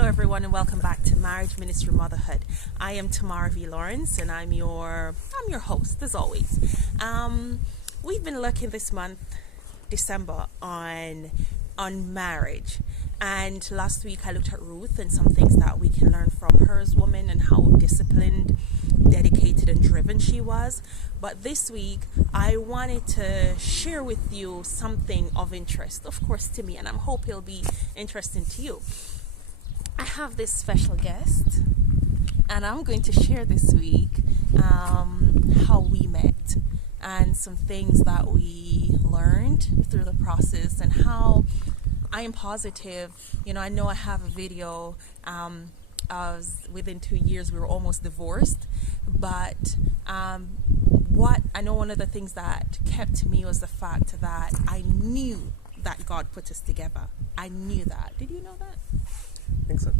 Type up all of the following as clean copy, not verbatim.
Hello everyone and welcome back to Marriage Ministry Motherhood. I am Tamara V. Lawrence and I'm your host as always. We've been looking this month, December, on marriage. And last week I looked at Ruth and some things that we can learn from her as a woman and how disciplined, dedicated and driven she was. But this week I wanted to share with you something of interest, of course to me, and I hope it'll be interesting to you. I have this special guest and I'm going to share this week how we met and some things that we learned through the process and how I am positive. I know I have a video. Within 2 years we were almost divorced, but what I know, one of the things that kept me was the fact that I knew that God put us together. I knew that. Did you know that? I think so.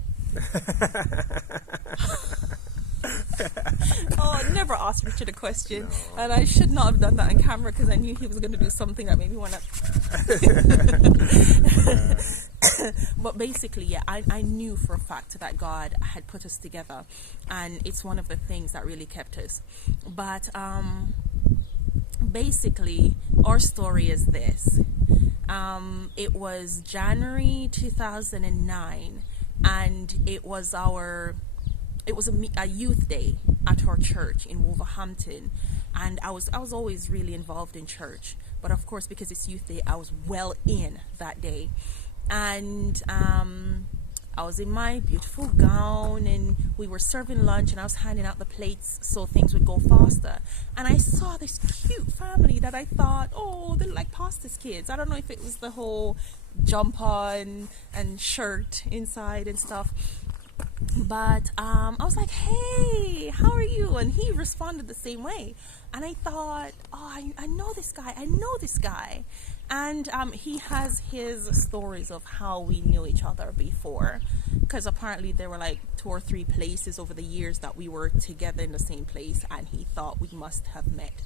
Oh, I never asked Richard a question, no. And I should not have done that on camera because I knew he was going to do something that made me want to. But basically, yeah, I knew for a fact that God had put us together, and it's one of the things that really kept us. But basically, our story is this. It was January 2009, and it was a youth day at our church in Wolverhampton, and I was always really involved in church, but of course because it's youth day I was well in that day, and I was in my beautiful gown and we were serving lunch and I was handing out the plates so things would go faster, and I saw this cute family that I thought, oh, they're like pastor's kids. I don't know if it was the whole jumper and shirt inside and stuff, but I was like, hey, how are you? And he responded the same way, and I thought, oh, I know this guy, and he has his stories of how we knew each other before, because apparently there were like 2 or 3 places over the years that we were together in the same place, and he thought we must have met.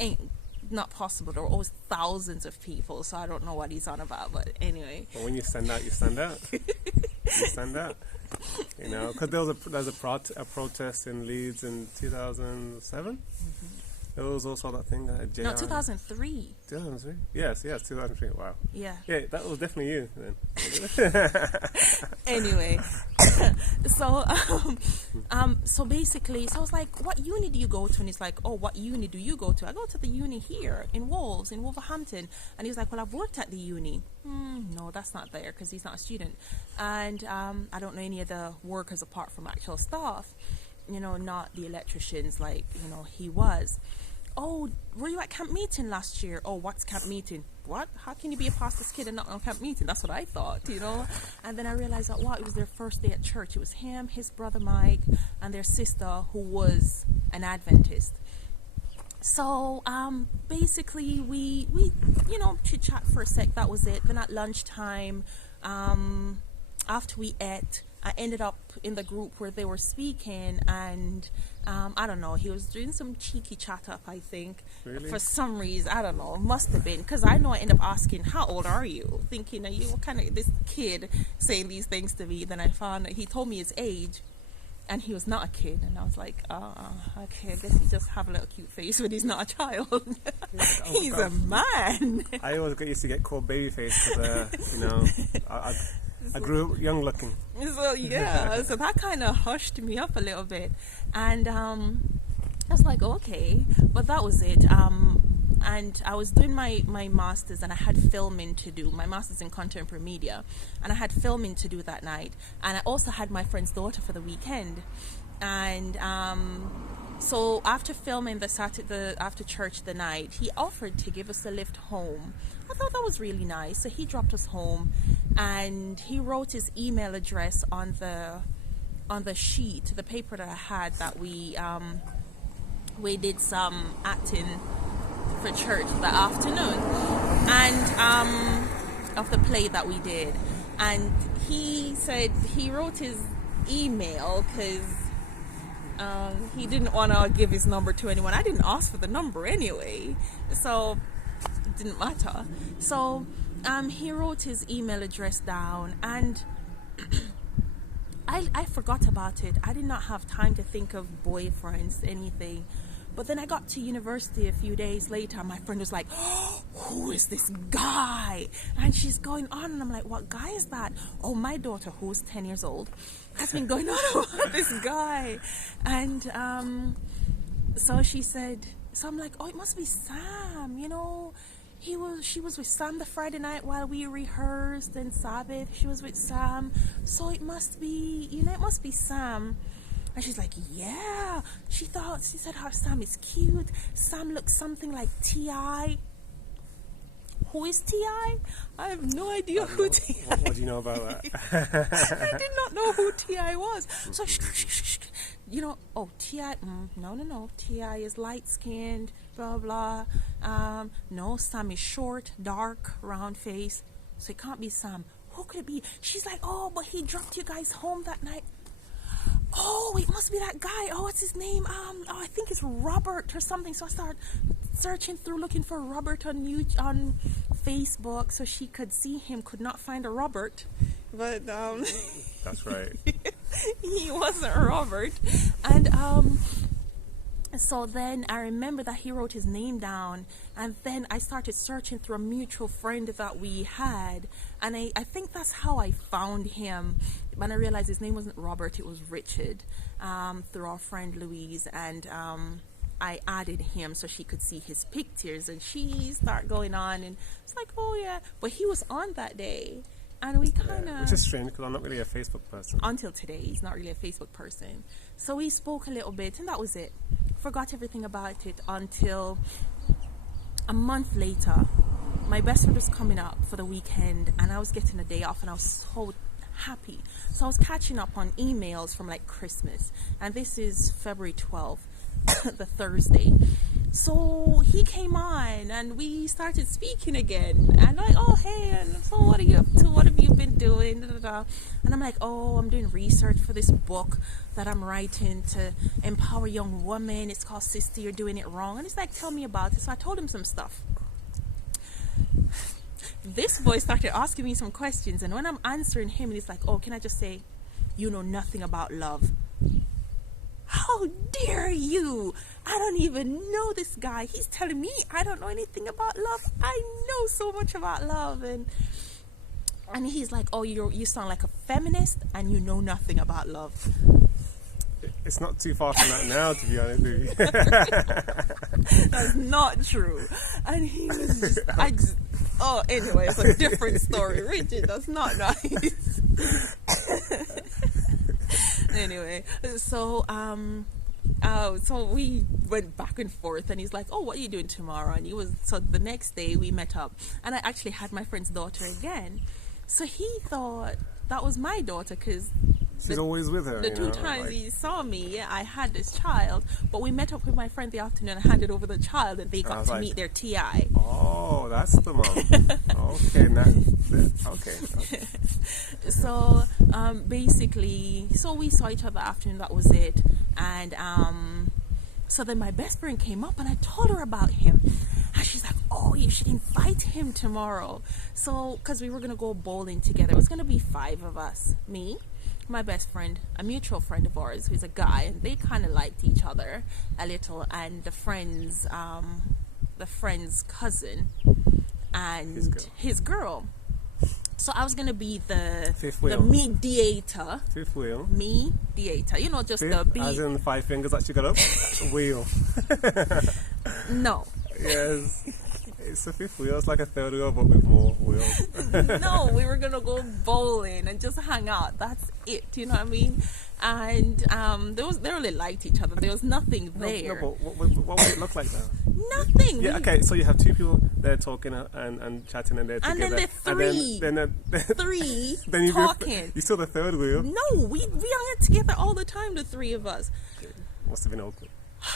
Ain't not possible. There were always thousands of people, so I don't know what he's on about, but anyway. Well, when you stand out, you stand out. You stand out. Because there was a protest in Leeds in 2007. Mm-hmm. There was also that thing at JR. No, 2003. 2003? Yes, 2003. Wow. Yeah. Yeah, that was definitely you then. Anyway, so basically, I was like, what uni do you go to? And he's like, oh, what uni do you go to? I go to the uni here in Wolverhampton. And he was like, well, I've worked at the uni. No, that's not there because he's not a student. And I don't know any of the workers apart from actual staff, not the electricians like, he was. Oh, were you at camp meeting last year? Oh, what's camp meeting? What? How can you be a pastor's kid and not on camp meeting? That's what I thought, And then I realized that, it was their first day at church. It was him, his brother Mike, and their sister who was an Adventist. So basically we chit chat for a sec. That was it. Then at lunchtime, after we ate, I ended up in the group where they were speaking, and I don't know, he was doing some cheeky chat up, I think. Really? For some reason, I don't know, it must have been, because I know I ended up asking, how old are you? Thinking, are you kind of this kid saying these things to me? Then I found that he told me his age, and he was not a kid, and I was like, okay, I guess he just have a little cute face when he's not a child. He's a man. I always used to get called babyface because, I grew up young looking. So yeah, so that kind of hushed me up a little bit, and I was like, okay, but that was it. And I was doing my master's, and I had filming to do. My master's in contemporary media, and I had filming to do that night, and I also had my friend's daughter for the weekend, and so after filming after church the night, he offered to give us a lift home. I thought that was really nice. So he dropped us home, and he wrote his email address on the sheet, the paper that I had, that we did some acting for church that afternoon, and of the play that we did. And he said he wrote his email because he didn't want to give his number to anyone. I didn't ask for the number anyway, so it didn't matter. So he wrote his email address down, and I forgot about it. I did not have time to think of boyfriends, anything. But then I got to university a few days later. My friend was like, oh, who is this guy? And she's going on. And I'm like, what guy is that? Oh, my daughter, who's 10 years old, has been going on about this guy. And so she said, so I'm like, oh, it must be Sam. You know, she was with Sam the Friday night while we rehearsed, and Sabbath, she was with Sam. So it must be, it must be Sam. And she's like, yeah. She said how Sam is cute. Sam looks something like T.I. Who is T.I.? I have no idea who T.I. What do you know about that? I did not know who T.I. was. So, T.I. No. T.I. is light-skinned, blah, blah. No, Sam is short, dark, round face. So it can't be Sam. Who could it be? She's like, oh, but he dropped you guys home that night. Oh, it must be that guy. Oh, what's his name? I think it's Robert or something. So I started searching through, looking for Robert on Facebook, so she could see him. Could not find a Robert, but that's right. He wasn't Robert, and so then I remember that he wrote his name down, and then I started searching through a mutual friend that we had, and I think that's how I found him. When I realized his name wasn't Robert, it was Richard, through our friend Louise, and I added him so she could see his pictures, and she started going on, and it's like, oh yeah, but he was on that day, and we kind of... which is strange, because I'm not really a Facebook person. Until today, he's not really a Facebook person. So we spoke a little bit, and that was it. Forgot everything about it until a month later. My best friend was coming up for the weekend, and I was getting a day off, and I was so happy. So I was catching up on emails from like Christmas, and this is February 12th, the Thursday. So he came on, and we started speaking again, and like, oh hey, and so what are you up to? What have you been doing? Da, da, da. And I'm like, oh, I'm doing research for this book that I'm writing to empower young women. It's called Sister, You're Doing It Wrong. And he's like, tell me about it. So I told him some stuff. This boy started asking me some questions, and when I'm answering him, he's like, oh, can I just say, you know nothing about love? How dare you? I don't even know this guy. He's telling me I don't know anything about love. I know so much about love. And he's like, oh, you sound like a feminist, and you know nothing about love. It's not too far from that now, to be honest with you. That's not true. And he was just, anyway, it's a different story. Richard, that's not nice. Anyway, so we went back and forth, and he's like, oh, what are you doing tomorrow? And so the next day we met up, and I actually had my friend's daughter again. So he thought that was my daughter, because she's always with her. The two times he saw me, I had this child, but we met up with my friend the afternoon and handed over the child, and they got to meet their TI. Oh, that's the mom. Okay, now, okay. So basically, so we saw each other afternoon. That was it, and so then my best friend came up, and I told her about him, and she's like, oh, you should invite him tomorrow. So because we were gonna go bowling together, it was gonna be 5 of us, me, my best friend, a mutual friend of ours who's a guy, and they kind of liked each other a little, and the friend's cousin and his girl. So I was gonna be the mediator. Fifth wheel. Mediator. You know, just Fifth, as in 5 fingers that you got up. Wheel. No. Yes. It's a fifth wheel. It's like a third wheel, but with more wheels. No, we were gonna go bowling and just hang out. That's it. You know what I mean? And they really liked each other. There was nothing there. No, but what would it look like now? Nothing. Yeah. Okay. So you have 2 people there talking and chatting, and they're together. And then the three. And then three then you talking. You saw the third wheel. No, we hung together all the time. The 3 of us. Must have been awkward.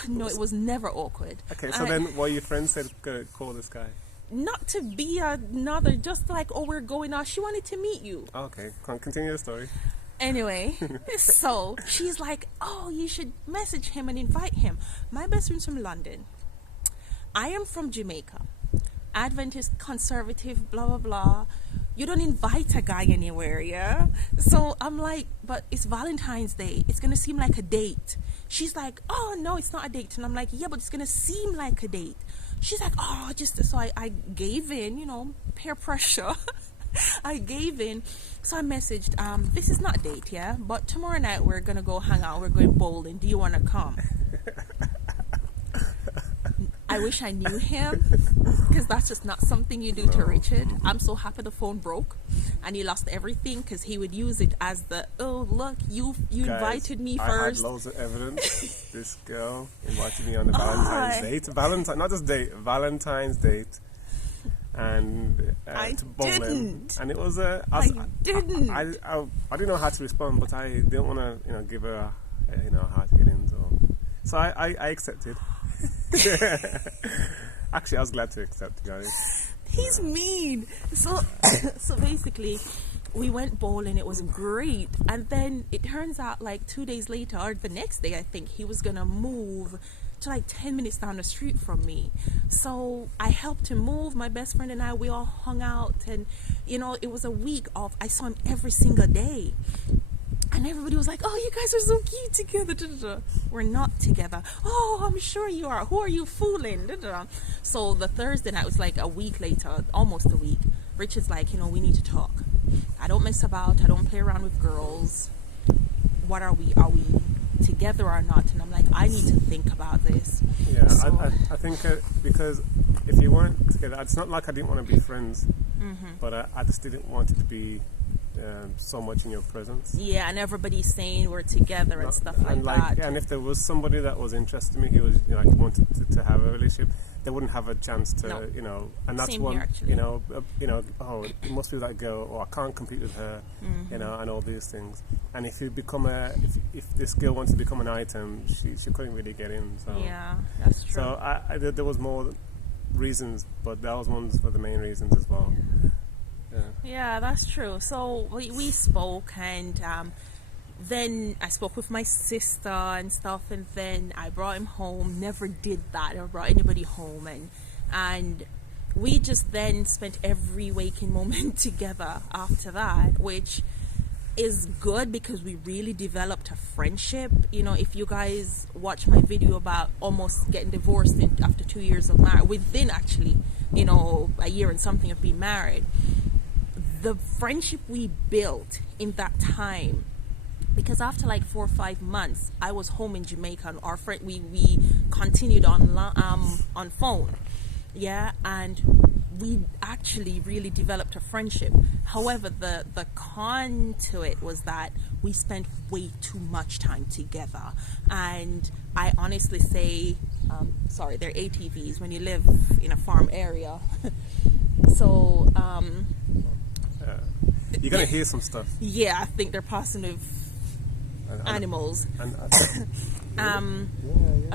No, it was never awkward. Okay, so then what your friend said, call this guy? Not to be another, just like, oh, we're going out. She wanted to meet you. Okay, continue the story. Anyway, so she's like, oh, you should message him and invite him. My best friend's from London. I am from Jamaica. Adventist, conservative, blah, blah, blah. You don't invite a guy anywhere, yeah? So I'm like, but it's Valentine's Day. It's going to seem like a date. She's like, oh, no, it's not a date. And I'm like, yeah, but it's going to seem like a date. She's like, oh, just so I gave in, you know, peer pressure. I gave in. So I messaged, this is not a date, yeah? But tomorrow night we're going to go hang out. We're going bowling. Do you want to come? I wish I knew him, because that's just not something you do to Richard. I'm so happy the phone broke and he lost everything, because he would use it as the, oh, look, you Guys, invited me I first. had loads of evidence. This girl invited me on a Valentine's date. Not just date, Valentine's date. And I to bowling. didn't. And it was I didn't. I didn't know how to respond, but I didn't want to, give her, how to get in. So I accepted. Actually, I was glad to accept, guys. He's mean. So basically, we went bowling. It was great. And then it turns out, like 2 days later, or the next day, I think, he was going to move to like 10 minutes down the street from me. So I helped him move. My best friend and I, we all hung out. And, it was a week of, I saw him every single day. And everybody was like, oh, you guys are so cute together. We're not together. Oh, I'm sure you are. Who are you fooling? So the Thursday night was like a week later, almost a week. Richard's like, we need to talk. I don't mess about. I don't play around with girls. What are we? Are we together or not? And I'm like, I need to think about this. Yeah, so, I think because if you weren't together, it's not like I didn't want to be friends, but I just didn't want it to be so much in your presence. Yeah, and everybody's saying we're together and stuff like that. And if there was somebody that was interested in me, he was wanted to have a relationship, they wouldn't have a chance to, and that's Same one, here, actually. oh, it must be that girl, or I can't compete with her, and all these things. And if you become if this girl wants to become an item, she couldn't really get in. So yeah, that's true. So there was more reasons, but that was one for the main reasons as well. Yeah, that's true. So we spoke, and then I spoke with my sister and stuff, and then I brought him home. Never did that. Never brought anybody home, and we just then spent every waking moment together after that, which is good because we really developed a friendship. If you guys watch my video about almost getting divorced after 2 years of marriage, within actually, a year and something of being married, the friendship we built in that time, because after like 4 or 5 months, I was home in Jamaica, and our friend, we continued on phone, and we actually really developed a friendship. However, the con to it was that we spent way too much time together, and I honestly say, sorry, they're ATVs when you live in a farm area. So you're gonna hear some stuff. Yeah, I think they're passing with animals. And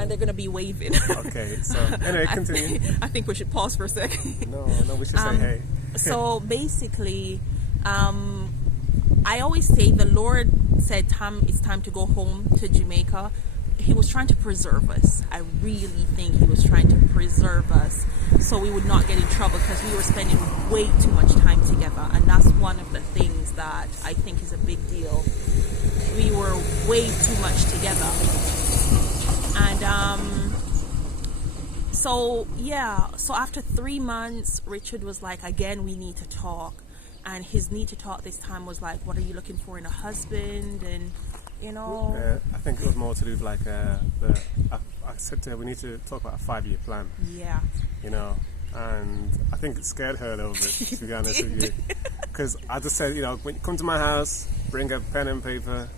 they're gonna be waving. Okay, so anyway, continue. I think we should pause for a second. No, we should say hey. So basically, I always say the Lord said, it's time to go home to Jamaica. He was trying to preserve us. I really think he was trying to preserve us so we would not get in trouble, because we were spending way too much time together, and that's one of the things that I think is a big deal. We were way too much together. And so after 3 months, Richard was like, again, we need to talk. And his need to talk this time was like, what are you looking for in a husband? And I think it was more to do with like I said to her, we need to talk about a 5-year plan. Yeah. And I think it scared her a little bit, to be honest with you, because I just said, when you come to my house, bring a pen and paper.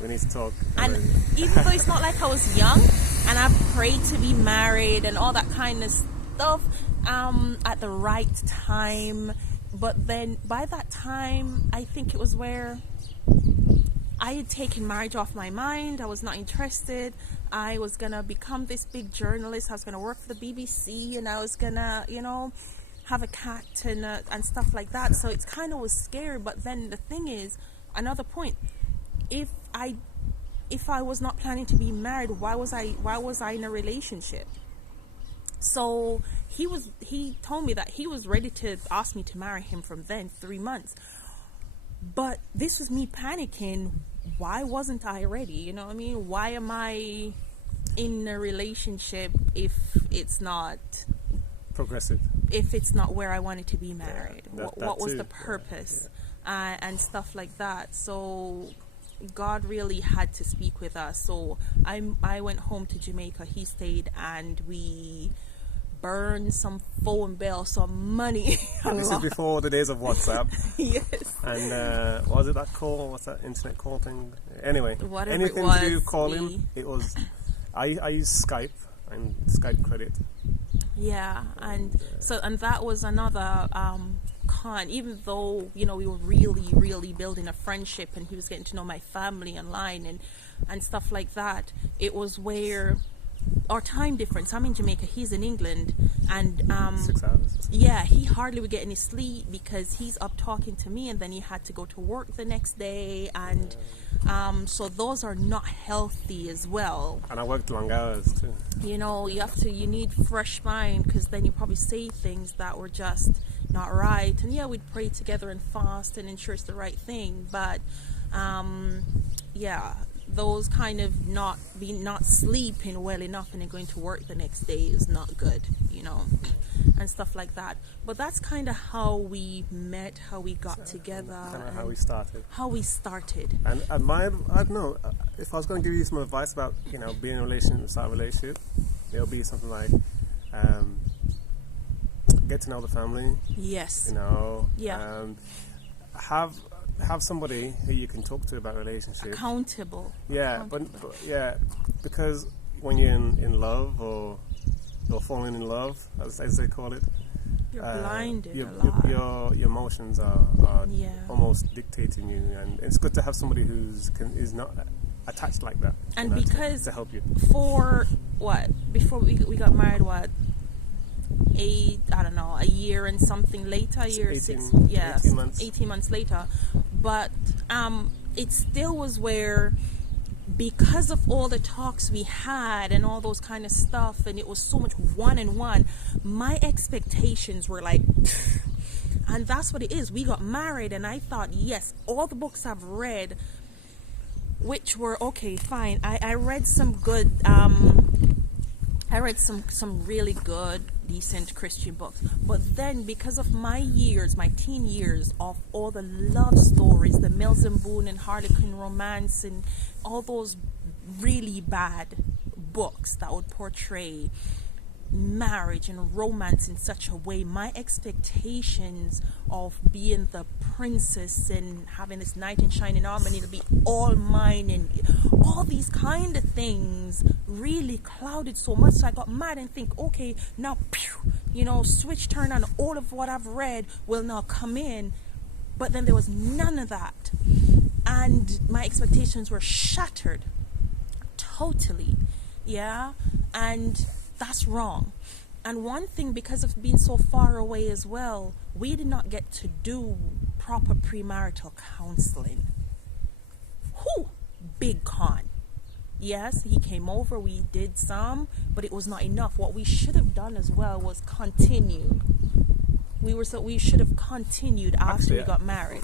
We need to talk. And even though it's not like I was young and I prayed to be married and all that kind of stuff at the right time, but then by that time, I think it was where I had taken marriage off my mind. I was not interested. I was going to become this big journalist. I was going to work for the BBC, and I was going to, have a cat and stuff like that. So it's kind of was scary. But then the thing is, another point, if I was not planning to be married, why was I in a relationship? So he told me that he was ready to ask me to marry him from then, 3 months. But this was me panicking. Why wasn't I ready? You know what I mean? Why am I in a relationship if it's not Progressive. where I wanted to be married? Yeah, what was too. the purpose? And stuff like that. So God really had to speak with us. So I went home to Jamaica. He stayed, and we burned some phone bill, some money. This is before the days of WhatsApp. Yes. And what was it, that call? What's that internet call thing? Anyway, Whatever anything it was, to do with calling, it was. I use Skype and Skype credit. Yeah, and that was another con. Even though we were really building a friendship, and he was getting to know my family online and stuff like that, it was where our time difference. I'm in Jamaica, he's in England, and 6 hours. yeah, he hardly would get any sleep because he's up talking to me, and then he had to go to work the next day, and so those are not healthy as well. And I worked long hours too. You need fresh mind, because then you probably say things that were just not right. And yeah, we'd pray together and fast and ensure it's the right thing, but those kind of not sleeping well enough and then going to work the next day is not good, and stuff like that. But that's kind of how we met, how we got together, Kind of how we started. And I don't know, if I was going to give you some advice about being in a relationship, start a relationship, it'll be something like get to know the family. Yes. Yeah. Have somebody who you can talk to about relationship. Accountable. Yeah, but because when you're in love, or you're falling in love, as they call it, you're blinded your, a lot. your emotions are almost dictating you, and it's good to have somebody is not attached like that. And because to help you. Before we got married, a year and something later, 18 months later. But it still was where, because of all the talks we had and all those kind of stuff, and it was so much one-on-one, my expectations were like, and that's what it is. We got married, and I thought, yes, all the books I've read, which were okay, fine. I read some good, I read some really good, decent Christian books. But then, because of my teen years, of all the love stories, the Mills and Boone and Harlequin romance, and all those really bad books that would portray marriage and romance in such a way, my expectations of being the princess and having this knight in shining armor and it'll be all mine and all these kind of things really clouded so much. So I got mad and think, okay, now switch turn on, all of what I've read will now come in. But then there was none of that, and my expectations were shattered totally. And that's wrong. And one thing, because of being so far away as well, we did not get to do proper premarital counseling. Big con. Yes, he came over, we did some, but it was not enough. What we should have done as well was continue. We should have continued after we got married.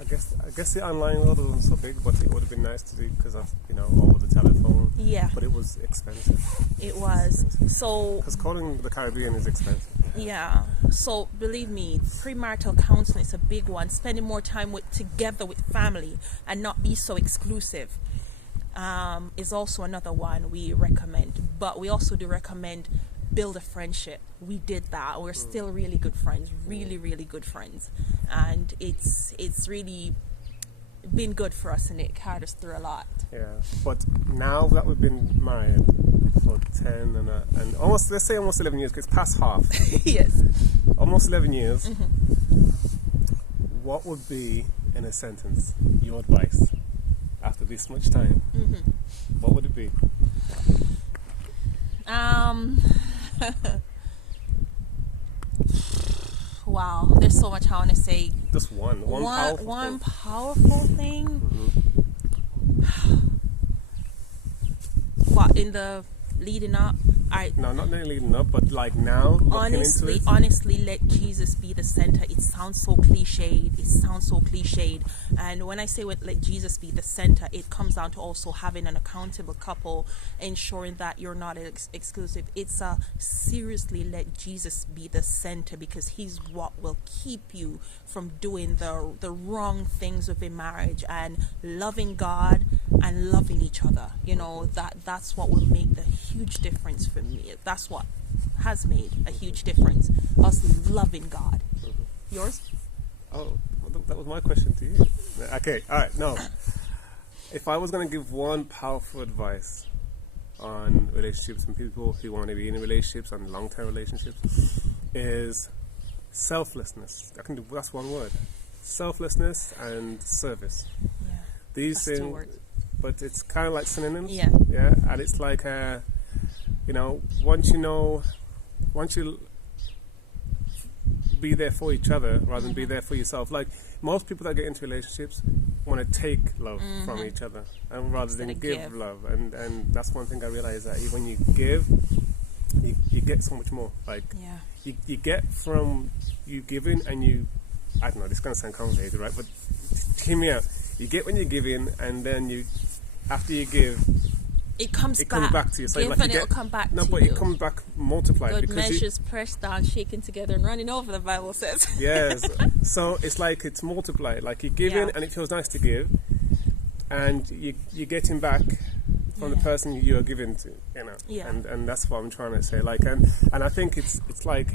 I guess the online world wasn't so big, but it would have been nice to do because of over the telephone. Yeah. But it was expensive. It was. So because calling the Caribbean is expensive. Yeah. So believe me, premarital counseling is a big one. Spending more time together with family and not be so exclusive is also another one we recommend. But we also do recommend build a friendship. We did that. We're still really good friends, really good friends, and it's really been good for us, and it carried us through a lot. Yeah, but now that we've been married for 10 and almost 11 years, because it's past half. Yes. Almost 11 years. What would be, in a sentence, your advice after this much time? What would it be? Wow, there's so much I want to say. Just one powerful thing. What in the leading up? No, not nearly enough, but like now, looking into it. Honestly, let Jesus be the center. It sounds so cliched. And when I say let Jesus be the center, it comes down to also having an accountable couple, ensuring that you're not exclusive. It's seriously let Jesus be the center, because he's what will keep you from doing the wrong things within marriage, and loving God and loving each other. You know, that's what will make the huge difference for me. That's what has made a huge difference, us loving God. Yours? Oh, well, that was my question to you. Okay, all right. No, if I was going to give one powerful advice on relationships and people who want to be in relationships and long-term relationships, is selflessness. That's one word. Selflessness and service. Yeah. These That's 2 things, words. but it's kind of like synonyms. Yeah. Yeah, and it's like, once you be there for each other rather than be there for yourself. Like most people that get into relationships want to take love from each other, and rather than give love. And that's one thing I realized, that when you give, you get so much more. Like you get from you giving, and you, I don't know, this is going to sound complicated, right? But hear me out. You get when you're giving, and then after you give, it comes back to you. So give, like and it'll come back to you. No, but it comes back multiplied. Good measures pressed down, shaken together, and running over, the Bible says. Yes. So it's like it's multiplied. Like you're giving, and it feels nice to give, and you're getting back from the person you are giving to, Yeah. And that's what I'm trying to say. Like, and I think it's like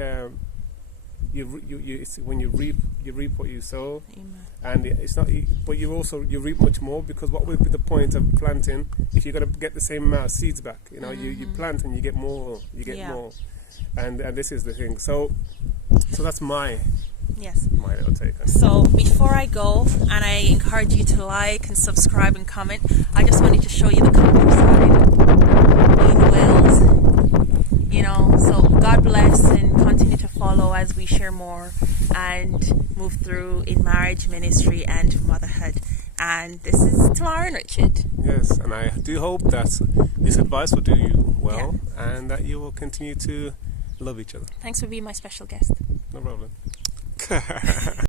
it's when you reap what you sow. Amen. And it's not, but you reap much more, because what would be the point of planting if you're going to get the same amount of seeds back? You plant and you get more, more, and this is the thing. So that's my little take on it. So before I go, and I encourage you to like and subscribe and comment, I just wanted to show you the countryside in Wales. So God bless, and continue to follow as we share more and move through in marriage, ministry, and motherhood. And this is Tamara and Richard. Yes, and I do hope that this advice will do you well, and that you will continue to love each other. Thanks for being my special guest. No problem.